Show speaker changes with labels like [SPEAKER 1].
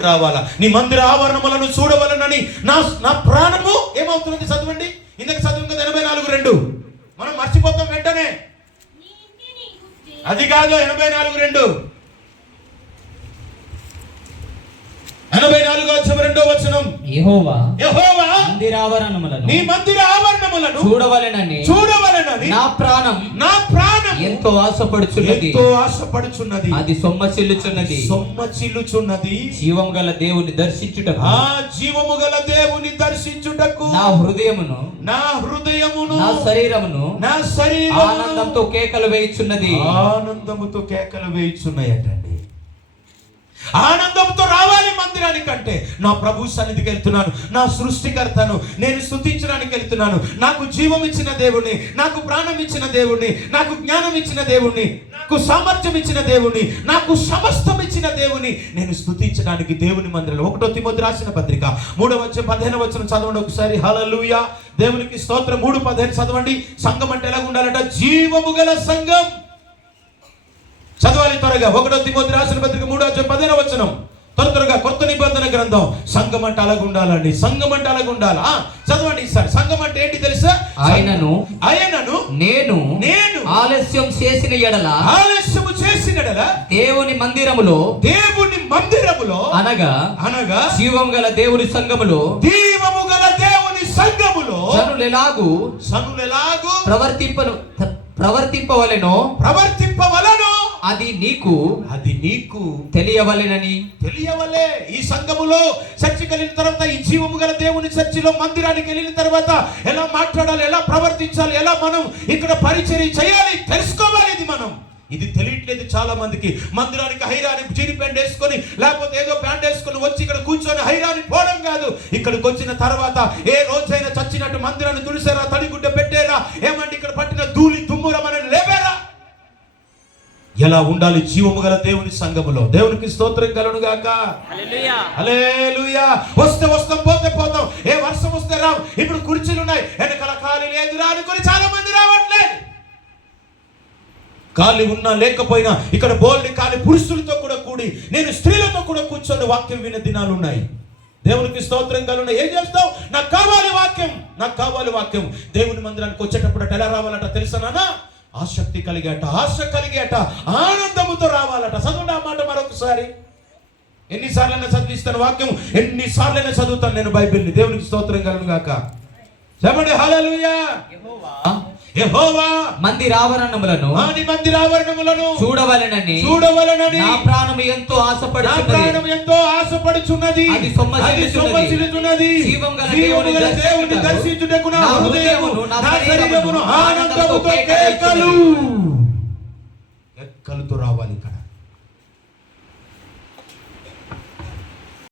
[SPEAKER 1] రావాలా? నీ మందిర ఆవరణములను చూడవలనని నా నా ప్రాణము ఏమవుతున్నది చదవండి? ఇందాక చదువు కదా ఎనభై నాలుగు రెండు. మనం మర్చిపోతాం వెంటనే. అది కాదు ఎనభై నాలుగు రెండు. ఎనభై నాలుగు వచ్చిన రెండో వచనం.
[SPEAKER 2] యెహోవా
[SPEAKER 1] యెహోవా
[SPEAKER 2] మందిరావరణములను
[SPEAKER 1] నీ మందిర ఆవరణములను
[SPEAKER 2] చూడవలెనని
[SPEAKER 1] చూడవలనని
[SPEAKER 2] నా ప్రాణం
[SPEAKER 1] నా ప్రాణం
[SPEAKER 2] ఎంతో ఆశపడుచున్నది.
[SPEAKER 1] ఎంతో ఆశపడుచున్నది.
[SPEAKER 2] అది సొమ్మసిల్లుచున్నది
[SPEAKER 1] సొమ్మచిల్లుచున్నది
[SPEAKER 2] జీవం గల దేవుని దర్శించుటకు.
[SPEAKER 1] ఆ జీవము గల దేవుని దర్శించుటకు.
[SPEAKER 2] నా హృదయమును
[SPEAKER 1] నా హృదయమును
[SPEAKER 2] నా శరీరమును
[SPEAKER 1] నా శరీరం
[SPEAKER 2] ఆనందంతో కేకలు వేయుచున్నది.
[SPEAKER 1] ఆనందముతో కేకలు వేయుచున్నాయటండి ఆనందంతో రావాలి మందిరానికి అంటే నా ప్రభు సన్నిధికి వెళ్తున్నాను. నా సృష్టికర్తను నేను స్థుతించడానికి వెళ్తున్నాను. నాకు జీవం ఇచ్చిన దేవుణ్ణి నాకు ప్రాణం ఇచ్చిన దేవుణ్ణి నాకు జ్ఞానం ఇచ్చిన దేవుణ్ణి నాకు సామర్థ్యం ఇచ్చిన దేవుణ్ణి నాకు సమస్తం ఇచ్చిన దేవుని నేను స్థుతించడానికి దేవుని మందిరంలో. ఒకటో తిమోతి రాసిన పత్రిక. మూడవ వచ్చిన పదిహేను వచ్చిన చదవండి ఒకసారి. హలలుయ దేవునికి స్తోత్రం. మూడు పదిహేను చదవండి. సంఘం అంటే ఎలా ఉండాలంట జీవము గల సంఘం. చదవాలి త్వరగా. ఒకటో తిమోతి రాసిన పత్రిక మూడో వచ్చే పదిహేను వచనం. త్వర త్వరగా కొత్త నిబంధన గ్రంథం. సంఘం అంటే అలాగ ఉండాలండి. సంఘం అంటే అలాగ ఉండాలా? చదవండి సార్ సంఘం అంటే ఏంటి తెలుసా?
[SPEAKER 2] ఆయనను
[SPEAKER 1] ఆయనను
[SPEAKER 2] నేను
[SPEAKER 1] నేను
[SPEAKER 2] ఆలస్యం చేసిన ఎడల
[SPEAKER 1] ఆలస్యము చేసినడల
[SPEAKER 2] దేవుని మందిరములో
[SPEAKER 1] దేవుని మందిరములో
[SPEAKER 2] అనగా
[SPEAKER 1] అనగా
[SPEAKER 2] జీవం గల దేవుని సంఘములో
[SPEAKER 1] దీవము గల దేవుని సంఘములో
[SPEAKER 2] జనులు ఎలాగు
[SPEAKER 1] సనులెలాగూ
[SPEAKER 2] ప్రవర్తింపను ప్రవర్తింపవలెనో
[SPEAKER 1] ప్రవర్తింపవలను
[SPEAKER 2] అది నీకు
[SPEAKER 1] అది నీకు
[SPEAKER 2] తెలియవలెనని.
[SPEAKER 1] తెలియవలే. ఈ సంఘములో చర్చికి వెళ్ళిన తర్వాత ఈ జీవము గల దేవుని చర్చిలో మందిరానికి వెళ్ళిన తర్వాత ఎలా మాట్లాడాలి ఎలా ప్రవర్తించాలి ఎలా మనం ఇక్కడ పరిచర్య చేయాలి తెలుసుకోవాలి ఇది మనం. ఇది తెలియట్లేదు చాలా మందికి మందిరానికి హైరాని జీడి ప్యాంట్ వేసుకొని లేకపోతే ఏదో ప్యాంట్ వేసుకొని వచ్చి ఇక్కడ కూర్చొని హైరాని పోవడం కాదు. ఇక్కడికి వచ్చిన తర్వాత ఏ రోజైనా చచ్చినట్టు మందిరాన్ని తుడిసారా ఎలా ఉండాలి జీవము గల దేవుని సంఘములో? దేవునికి స్తోత్రం కలను గాక వస్తే వస్తాం పోతే పోతాం. ఏ వర్షం వస్తే రావు. ఇప్పుడు కుర్చీలు ఉన్నాయి. వెనకాల ఖాళీ లేదు. రా అనుకొని చాలా మంది రావట్లేదు. ఖాళీ ఉన్నా లేకపోయినా ఇక్కడ బోల్డ్ ఖాళీ పురుషులతో కూడా కూడి నేను స్త్రీలతో కూడా కూర్చొని వాక్యం వినే దినాలు ఉన్నాయి. దేవునికి స్తోత్రం కలున్న ఏం చేస్తావు? నాకు కావాలి వాక్యం. నాకు కావాలి వాక్యం. దేవుని మందిరానికి వచ్చేటప్పుడు ఎలా రావాలట తెలుసా నాన్న? ఆసక్తి కలిగేట ఆశ కలిగేట ఆనందముతో రావాలట. చదువుడు ఆ మాట మరొకసారి. ఎన్నిసార్లైనా చదివిస్తాను వాక్యం ఎన్నిసార్లైనా చదువుతాను నేను బైబిల్ని. దేవునికి స్తోత్రం కలను గాక. చెప్పండి హల్లెలూయా. యెహోవా
[SPEAKER 2] మందిరావరణములను
[SPEAKER 1] వాని మందిర ఆవరణములను
[SPEAKER 2] చూడవలెనని
[SPEAKER 1] చూడవలనని
[SPEAKER 2] నా ప్రాణము ఎంతో
[SPEAKER 1] నా
[SPEAKER 2] ఆశపడుచున్నది.
[SPEAKER 1] ప్రాణం ఎంతో ఆశపడుచున్నది.
[SPEAKER 2] అది సొమ్మసిల్లుచున్నది. జీవం గల దేవుని దర్శించుటకు
[SPEAKER 1] నా
[SPEAKER 2] నా
[SPEAKER 1] హృదయము
[SPEAKER 2] హృదయమును, నా
[SPEAKER 1] నా శరీరమును
[SPEAKER 2] ఆనందముతో
[SPEAKER 1] కేకలు
[SPEAKER 2] కేకలు.
[SPEAKER 1] ఎక్కలతో రావాలి ఇక్కడ.